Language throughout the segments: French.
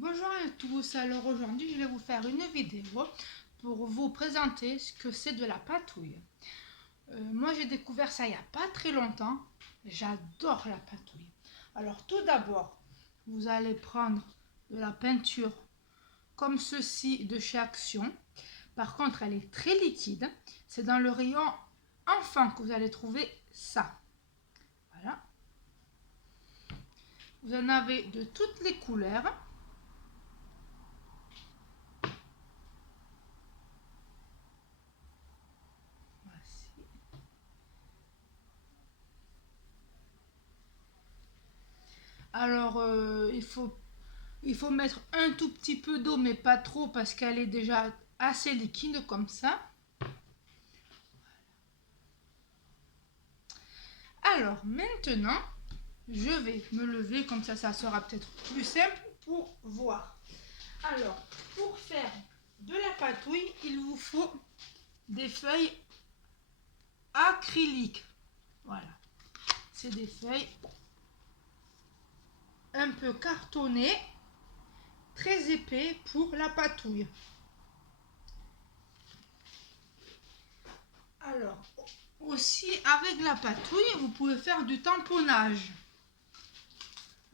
Bonjour à tous, alors aujourd'hui je vais vous faire une vidéo pour vous présenter ce que c'est de la patouille. Moi j'ai découvert ça il n'y a pas très longtemps, j'adore la patouille. Alors tout d'abord, vous allez prendre de la peinture comme ceci de chez Action. Par contre elle est très liquide, c'est dans le rayon enfant que vous allez trouver ça. Voilà. Vous en avez de toutes les couleurs. Alors, il faut mettre un tout petit peu d'eau, mais pas trop parce qu'elle est déjà assez liquide comme ça. Alors, maintenant, je vais me lever, comme ça sera peut-être plus simple pour voir. Alors, pour faire de la patouille, il vous faut des feuilles acryliques. Voilà. C'est des feuilles un peu cartonnées, très épais pour la patouille. Alors, aussi avec la patouille, vous pouvez faire du tamponnage.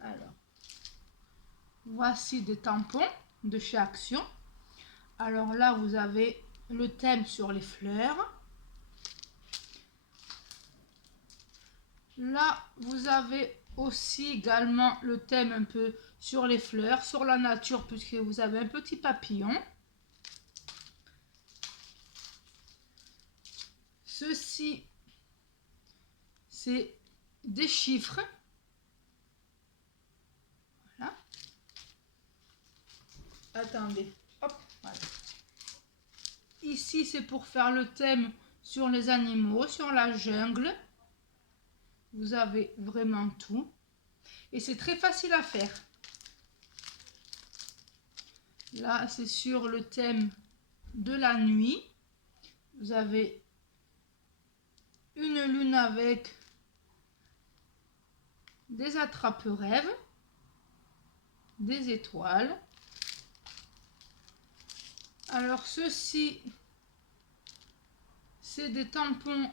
Alors, voici des tampons de chez Action. Alors là, vous avez le thème sur les fleurs. Là, vous avez aussi également le thème un peu sur les fleurs, sur la nature, puisque vous avez un petit papillon. Ceci, c'est des chiffres. Voilà. Attendez, hop, voilà. Ici, c'est pour faire le thème sur les animaux, sur la jungle. Vous avez vraiment tout. Et c'est très facile à faire. Là, c'est sur le thème de la nuit. Vous avez une lune avec des attrape-rêves, des étoiles. Alors ceci, c'est des tampons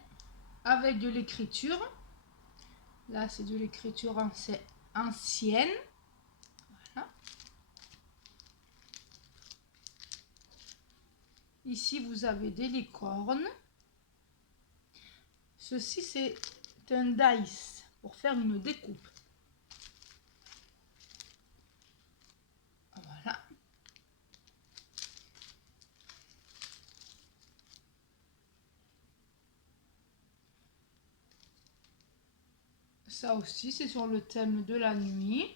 avec de l'écriture. Là, c'est de l'écriture ancienne. Voilà. Ici, vous avez des licornes. Ceci, c'est un dice pour faire une découpe. Voilà. Ça aussi, c'est sur le thème de la nuit,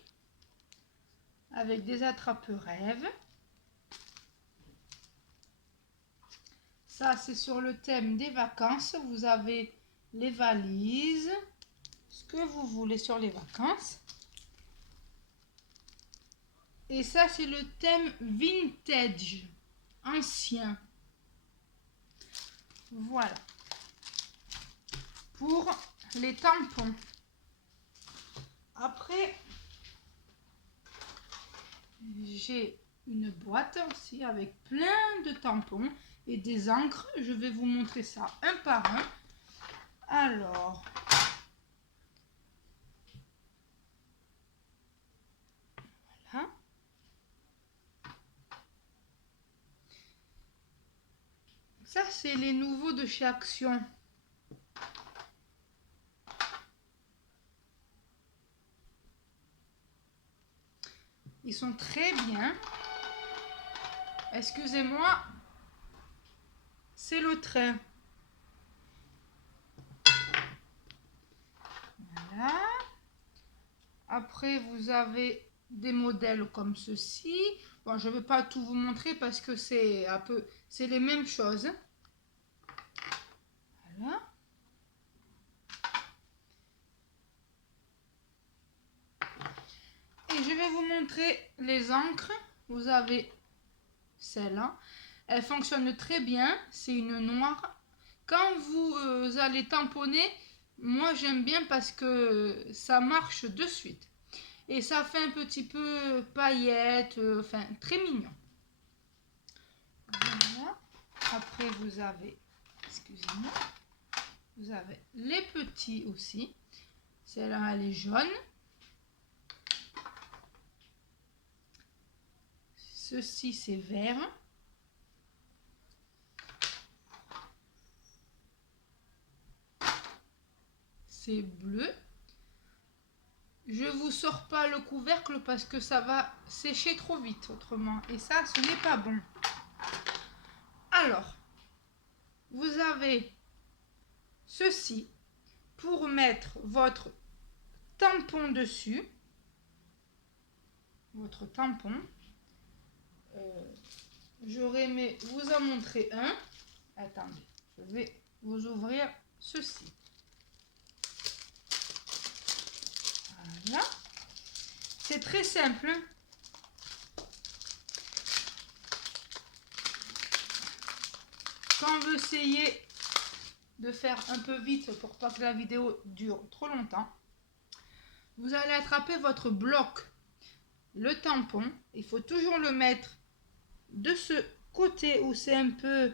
avec des attrape-rêves. Ça, c'est sur le thème des vacances. Vous avez les valises, ce que vous voulez sur les vacances. Et ça, c'est le thème vintage, ancien. Voilà. Pour les tampons. Après, j'ai une boîte aussi avec plein de tampons et des encres. Je vais vous montrer ça un par un. Alors, voilà. Ça, c'est les nouveaux de chez Action. Ils sont très bien. Excusez-moi, c'est le train. Voilà. Après, vous avez des modèles comme ceci. Bon, je ne vais pas tout vous montrer parce que c'est les mêmes choses. Voilà. Et je vais vous montrer les encres. Vous avez celle-là. Elle fonctionne très bien. C'est une noire. Quand vous allez tamponner, moi j'aime bien parce que ça marche de suite. Et ça fait un petit peu paillette, enfin très mignon. Voilà. Après vous avez, excusez-moi, vous avez les petits aussi. Celle-là elle est jaune. Ceci c'est vert. C'est bleu. Je vous sors pas le couvercle parce que ça va sécher trop vite autrement. Et ça, ce n'est pas bon. Alors, vous avez ceci pour mettre votre tampon dessus. Votre tampon. J'aurais aimé vous en montrer un. Attendez, je vais vous ouvrir ceci. Voilà. C'est très simple. Quand on veut essayer de faire un peu vite pour pas que la vidéo dure trop longtemps, vous allez attraper votre bloc, le tampon. Il faut toujours le mettre de ce côté où c'est un peu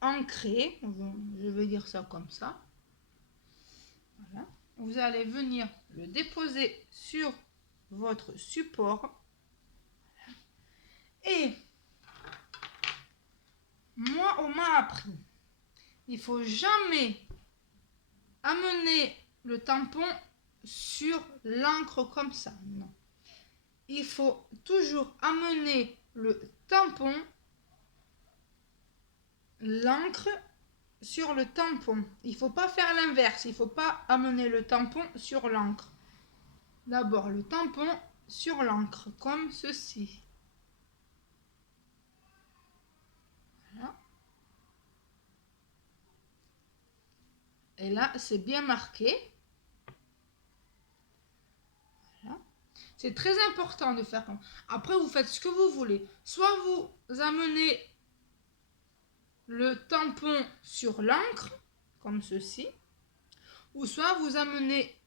ancré. Je vais dire ça comme ça. Voilà. Vous allez venir le déposer sur votre support. Et moi, on m'a appris, il faut jamais amener le tampon sur l'encre comme ça. Non. Il faut toujours amener le tampon, l'encre sur le tampon. Il ne faut pas faire l'inverse. Il ne faut pas amener le tampon sur l'encre. D'abord le tampon sur l'encre, comme ceci. Voilà. Et là, c'est bien marqué. Voilà. C'est très important de faire comme ça. Après, vous faites ce que vous voulez. Soit vous amenez le tampon sur l'encre, comme ceci. Ou soit vous amenez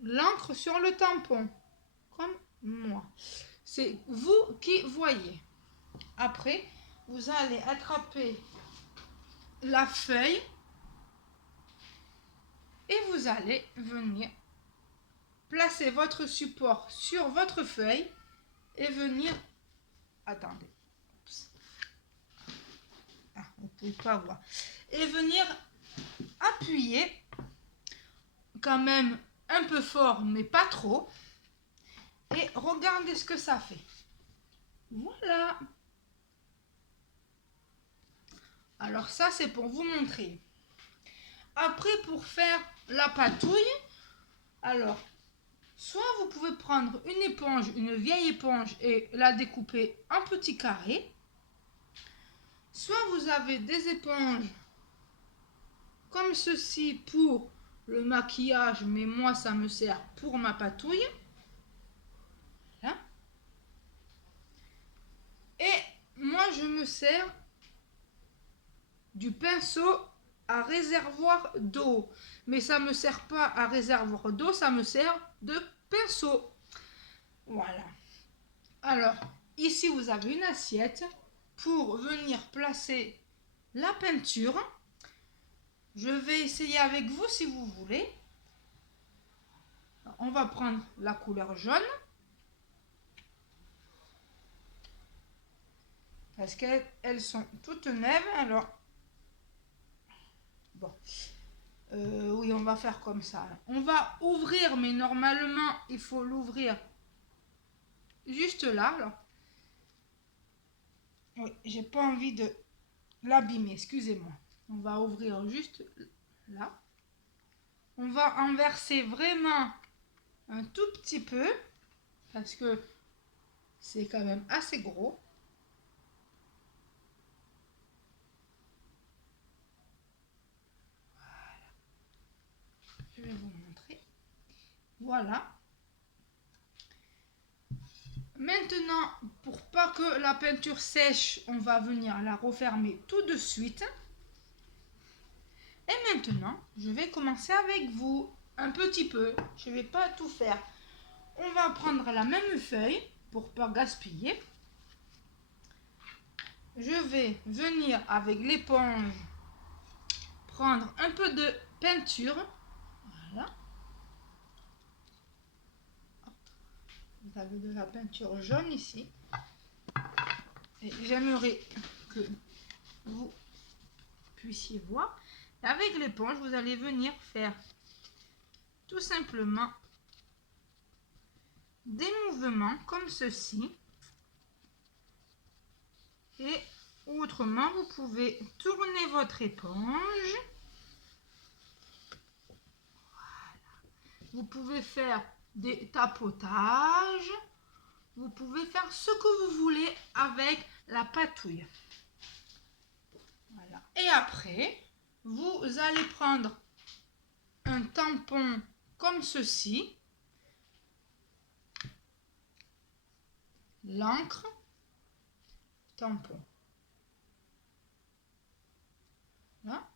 l'encre sur le tampon, comme moi. C'est vous qui voyez. Après, vous allez attraper la feuille et vous allez venir placer votre support sur votre feuille et venir... Attendez. Ah, vous ne pouvez pas voir. Et venir appuyer quand même un peu fort, mais pas trop. Et regardez ce que ça fait. Voilà. Alors ça, c'est pour vous montrer. Après, pour faire la patouille, alors, soit vous pouvez prendre une éponge, une vieille éponge, et la découper en petits carrés. Soit vous avez des éponges comme ceci pour le maquillage, mais moi, ça me sert pour ma patouille. Voilà. Et moi, je me sers du pinceau à réservoir d'eau. Mais ça ne me sert pas à réservoir d'eau, ça me sert de pinceau. Voilà. Alors, ici, vous avez une assiette pour venir placer la peinture. Je vais essayer avec vous si vous voulez. On va prendre la couleur jaune. Parce qu'elles sont toutes neuves. Alors, bon. Oui, on va faire comme ça. On va ouvrir, mais normalement, il faut l'ouvrir juste là. Alors, oui, j'ai pas envie de l'abîmer, excusez-moi. On va ouvrir juste là. On va en verser vraiment un tout petit peu, parce que c'est quand même assez gros. Voilà. Je vais vous montrer. Voilà. Maintenant, pour pas que la peinture sèche, on va venir la refermer tout de suite. Et maintenant, je vais commencer avec vous. un petit peu. Je ne vais pas tout faire. On va prendre la même feuille pour ne pas gaspiller. Je vais venir avec l'éponge prendre un peu de peinture. Voilà. Vous avez de la peinture jaune ici. Et j'aimerais que vous puissiez voir. Et avec l'éponge, vous allez venir faire tout simplement des mouvements comme ceci. Et autrement, vous pouvez tourner votre éponge. Voilà. Vous pouvez faire des tapotages. Vous pouvez faire ce que vous voulez avec la patouille. Voilà. Et après, vous allez prendre un tampon comme ceci. L'encre, tampon. Là.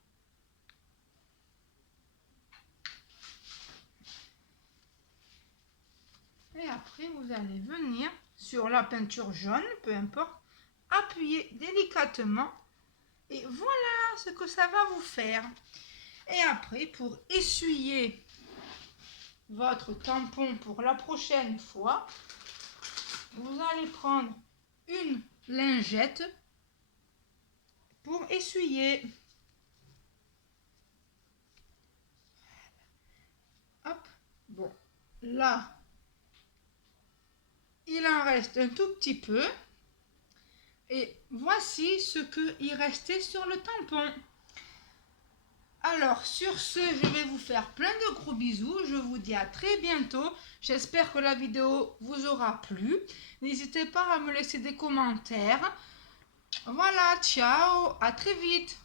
Et après, vous allez venir sur la peinture jaune, peu importe, appuyer délicatement. Et voilà ce que ça va vous faire. Et après, pour essuyer votre tampon pour la prochaine fois, vous allez prendre une lingette pour essuyer. Hop, bon, là, il en reste un tout petit peu. Et voici ce qu'il restait sur le tampon. Alors, sur ce, je vais vous faire plein de gros bisous. Je vous dis à très bientôt. J'espère que la vidéo vous aura plu. N'hésitez pas à me laisser des commentaires. Voilà, ciao, à très vite.